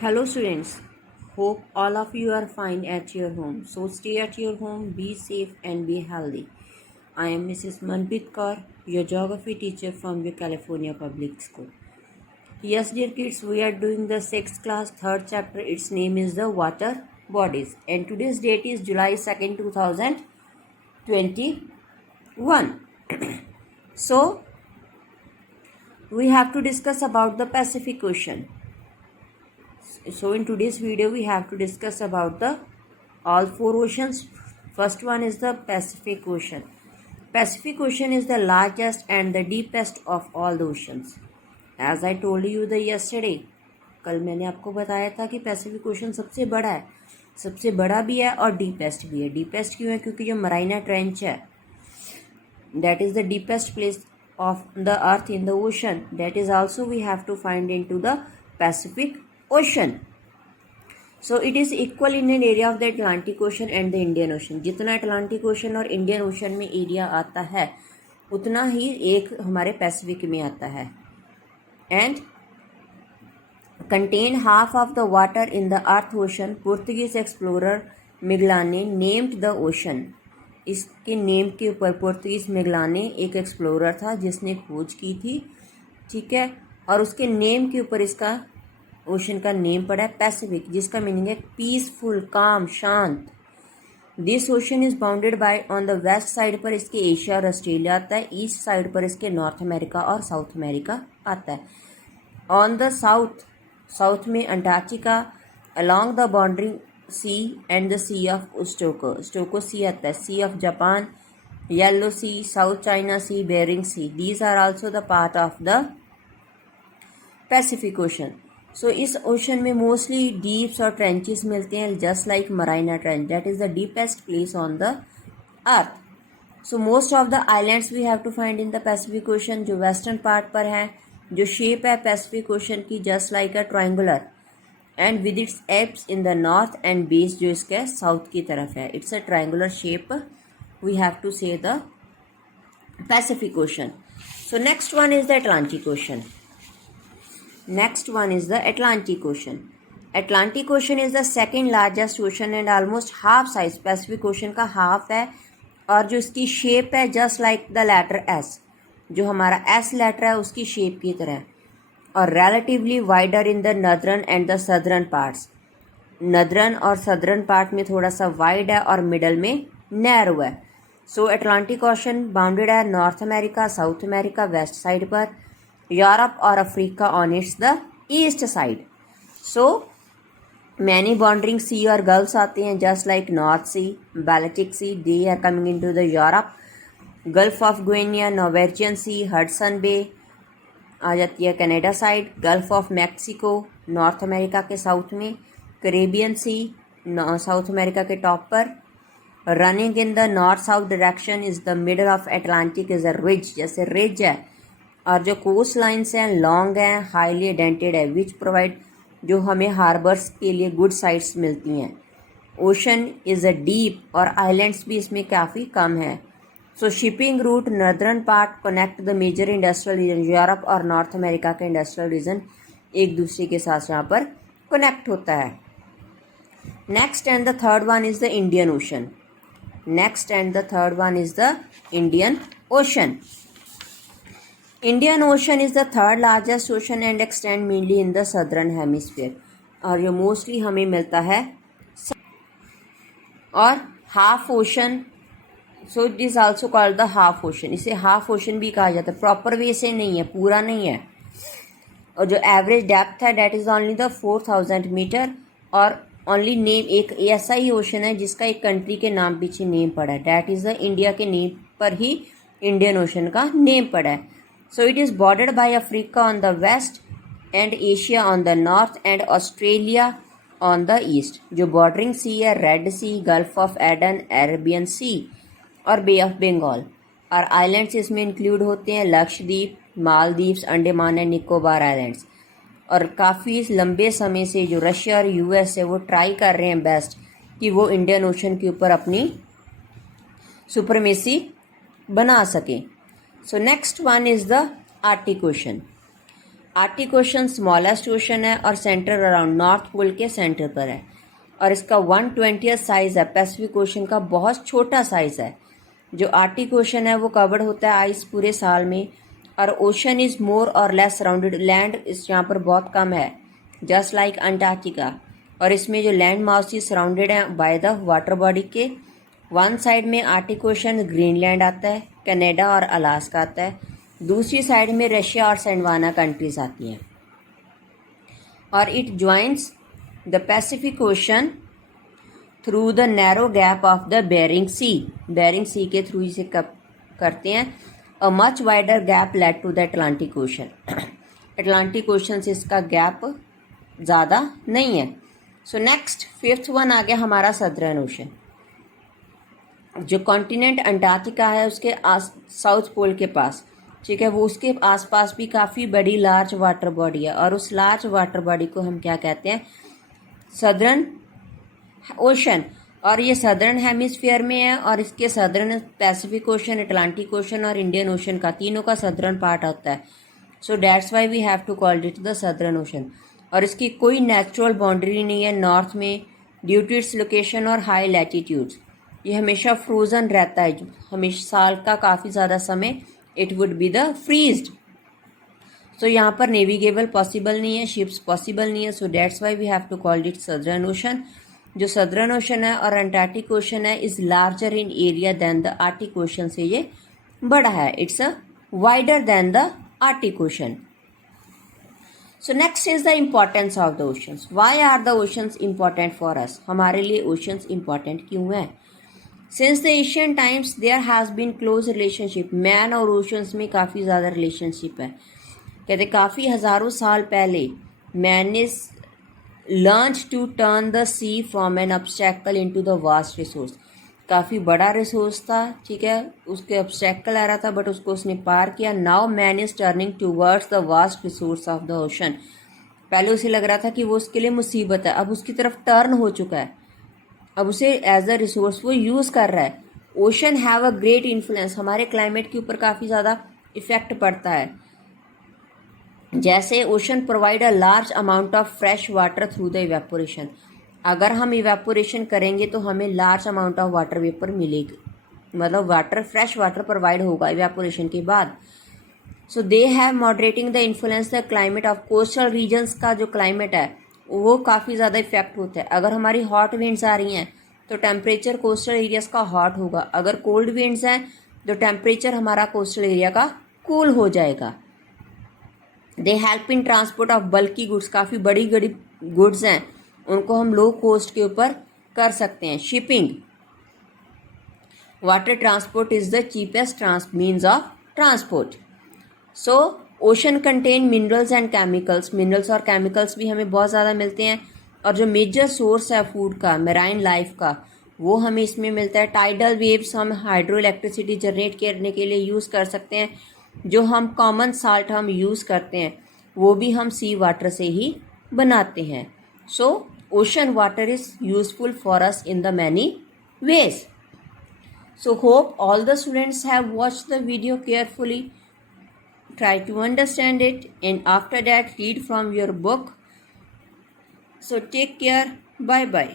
Hello students, hope all of you are fine at your home. So stay at your home, be safe and be healthy. I am Mrs. Manpreet Kaur, your geography teacher from your California Public School. Yes dear kids, we are doing the 6th class 3rd chapter. Its name is the water bodies and today's date is July 2nd, 2021. So we have to discuss about the Pacific Ocean. So in today's video we have to discuss about the all four oceans. First one is the Pacific Ocean. Pacific Ocean is the largest and the deepest of all the oceans. As I told you the yesterday, कल मैंने आपको बताया था कि Pacific ocean सबसे बड़ा है, सबसे बड़ा भी है और डीपेस्ट भी है. डीपेस्ट क्यों है? क्योंकि जो मराइना ट्रेंच है, that is the deepest place of the earth in the ocean, that is also we have to find into the Pacific Ocean. So it is equal in an area of the Atlantic Ocean and the Indian Ocean. जितना Atlantic Ocean और Indian ocean में area आता है उतना ही एक हमारे Pacific में आता है. And contain half of the water in the earth ocean. Portuguese explorer Magellan named the ocean. इसके नेम के ऊपर पोर्तुगीज मेगलाने एक एक्सप्लोरर था जिसने खोज की थी, ठीक है, और उसके नेम के ऊपर इसका ओशन का नेम पड़ा है पैसिफिक, जिसका मीनिंग है पीसफुल, काम, शांत. This ocean is bounded by on the waste side पर इसके एशिया और ऑस्ट्रेलिया आता है, ईस्ट साइड पर इसके नॉर्थ अमेरिका और साउथ अमेरिका आता है. ऑन द साउथ में Antarctica, along the boundary sea and the sea of Okhotsk sea आता है, sea of Japan, yellow sea, south China sea, Bering sea. These are also the part of the Pacific ocean. So इस ocean में mostly deeps और trenches मिलते हैं, just like Mariana trench, that is the deepest place on the earth. So most of the islands we have to find in the Pacific ocean. जो western part पर है, जो shape है Pacific ocean की, just like a triangular, and with its apex in the north and base जो इसके south की तरफ है. It's a triangular shape. We have to say the Pacific ocean. So next one is the Atlantic ocean. Next one is the Atlantic Ocean. Atlantic Ocean is the second largest ocean and almost half size. Pacific Ocean का half है और जो इसकी shape है just like the letter S, जो हमारा S letter है उसकी शेप की तरह, और relatively wider in the northern and the southern parts. नदरन और सदरन पार्ट में थोड़ा सा वाइड है और मिडल में नैरो है. सो अटलांटिक ओशन बाउंडेड है north America, south America west side पर, यूरोप और Africa on its the east side. So many bordering sea और गल्फ्स आते हैं, just like north sea, Baltic sea, they are coming into the Europe. Gulf of Guinea, Norwegian sea, Hudson bay आ जाती है Canada side. Gulf of Mexico north America के south में, Caribbean sea south America के top पर. Running in the north south direction is the middle of Atlantic is a ridge, जैसे ridge है, और जो कोस्ट लाइन्स हैं लॉन्ग हैं, हाईली डेंटेड है, विच प्रोवाइड, जो हमें हार्बर्स के लिए गुड साइट्स मिलती हैं. ओशन इज़ अ डीप और आइलैंड्स भी इसमें काफ़ी कम है. So shipping route northern part connect the major industrial region. Europe और नॉर्थ अमेरिका के इंडस्ट्रियल रीजन एक दूसरे के साथ यहाँ पर कनेक्ट होता है. Next and the third one is the Indian ocean. Next and the third one is the Indian ocean. Indian Ocean is the third largest ocean and extend mainly in the southern hemisphere. और जो mostly हमें मिलता है और half ocean, so it is also called the half ocean. इसे half ocean भी कहा जाता है, प्रॉपर वे से नहीं है, पूरा नहीं है. और जो एवरेज डेप्थ है that is only the 4000 meter. और ओनली नेम एक ऐसा ही ओशन है जिसका एक कंट्री के नाम पीछे नेम पड़ा है, डेट इज़ द इंडिया के नेम पर ही इंडियन ओशन का नेम पड़ा है. So it is bordered by Africa on the west and Asia on the north and Australia on the east. जो बॉर्डरिंग सी है red sea, gulf of Aden, Arabian sea और bay of Bengal. और islands इसमें include होते हैं Lakshadweep, Maldives, Andaman and Nicobar islands. और काफ़ी लंबे समय से जो रशिया और यूएस है वो ट्राई कर रहे हैं बेस्ट कि वो इंडियन ओशन के ऊपर अपनी सुपरमेसी बना सकें. So next one is the Arctic Ocean. Arctic ocean smallest ocean है और सेंटर अराउंड नॉर्थ पोल के सेंटर पर है और इसका 1/20 साइज है। पैसिफिक ओशन का बहुत छोटा साइज है। जो आर्टिक ओशन है वो कवर्ड होता है आइस पूरे साल में और ओशन इज मोर और लेस सराउंडेड, लैंड इस यहाँ पर बहुत कम है, जस्ट लाइक अंटार्कटिका। और इसमें जो लैंड मास सराउंडेड है बाय द वाटर बॉडी के। वन साइड में आर्टिक ओशन ग्रीनलैंड आता है, कनाडा और अलास्का आता है, दूसरी साइड में रशिया और सेंडवाना कंट्रीज आती हैं। और it joins the Pacific ocean through the narrow gap of the Bering sea. Bering sea के थ्रू इसे करते हैं। A much wider gap led to the Atlantic ocean. Atlantic ocean से इसका गैप ज़्यादा नहीं है। सो नेक्स्ट 5th वन आ गया हमारा सदर्न ओशन। जो कॉन्टिनेंट अंटार्कटिका है उसके साउथ पोल के पास, ठीक है, वो उसके आसपास भी काफ़ी बड़ी लार्ज वाटर बॉडी है और उस लार्ज वाटर बॉडी को हम क्या कहते हैं, सदर्न ओशन। और ये सदर्न हेमिस्फीयर में है और इसके southern Pacific Ocean, Atlantic Ocean और इंडियन ओशन का, तीनों का सदर्न पार्ट होता है। So that's why we have to call it the Southern Ocean. और इसकी कोई नेचुरल बाउंड्री नहीं है नॉर्थ में ड्यू टू इट्स लोकेशन और हाई लैटिट्यूड्स। ये हमेशा फ्रोजन रहता है, हमेशा साल का काफ़ी ज़्यादा समय it would be the freezed. So यहाँ पर नेविगेबल पॉसिबल नहीं है, शिप्स पॉसिबल नहीं है। So that's why we have to call it Southern Ocean. जो सदर्न ओशन है और अंटार्कटिक ओशन है is larger in area than the Arctic Ocean से ये बड़ा है। It's a wider than the Arctic Ocean. So next is the importance of the oceans. Why are the oceans important for us? हमारे लिए oceans important क्यों है? Since the Asian times there has been close relationship. Man और oceans में काफ़ी ज़्यादा relationship है। कहते काफ़ी हज़ारों साल पहले मैन ने learned to turn the sea from an obstacle into the vast resource। काफ़ी बड़ा रिसोर्स था, ठीक है, उसके ऑब्स्टेकल आ रहा था बट उसको उसने पार किया। Now man is turning towards the vast resource of the ocean. पहले उसे लग रहा था कि वो उसके लिए मुसीबत है, अब उसकी तरफ टर्न हो चुका है, अब उसे एज अ रिसोर्स वो यूज़ कर रहा है। Ocean have a great influence, हमारे क्लाइमेट के ऊपर काफ़ी ज़्यादा इफेक्ट पड़ता है। जैसे ocean provide a large amount of fresh water through the evaporation. अगर हम इवेपोरेशन करेंगे तो हमें large amount of water vapour मिलेगी, मतलब वाटर, फ्रेश वाटर प्रोवाइड होगा इवेपोरेशन के बाद। So they have moderating the influence the climate of coastal regions. का जो क्लाइमेट है वो काफ़ी ज़्यादा इफेक्ट होता है। अगर हमारी हॉट विंड्स आ रही हैं तो टेम्परेचर कोस्टल एरियाज का हॉट होगा, अगर कोल्ड विंड्स हैं तो टेम्परेचर हमारा कोस्टल एरिया का कूल हो जाएगा। They help in transport of bulky goods. काफ़ी बड़ी बड़ी गुड्स हैं उनको हम लो कॉस्ट के ऊपर कर सकते हैं। Shipping, water transport is the cheapest means of transport. So ocean contain minerals and chemicals. Minerals और केमिकल्स भी हमें बहुत ज़्यादा मिलते हैं और जो मेजर सोर्स है फूड का, मेराइन लाइफ का, वो हमें इसमें मिलता है। टाइडल वेव्स हम हाइड्रो इलेक्ट्रिसिटी जनरेट करने के लिए यूज़ कर सकते हैं। जो हम कॉमन साल्ट हम यूज़ करते हैं वो भी हम सी वाटर से ही बनाते हैं। So ocean water is useful for us in the many ways. So hope all the students have watched the video carefully, try to understand it, and after that read from your book. So take care, bye bye.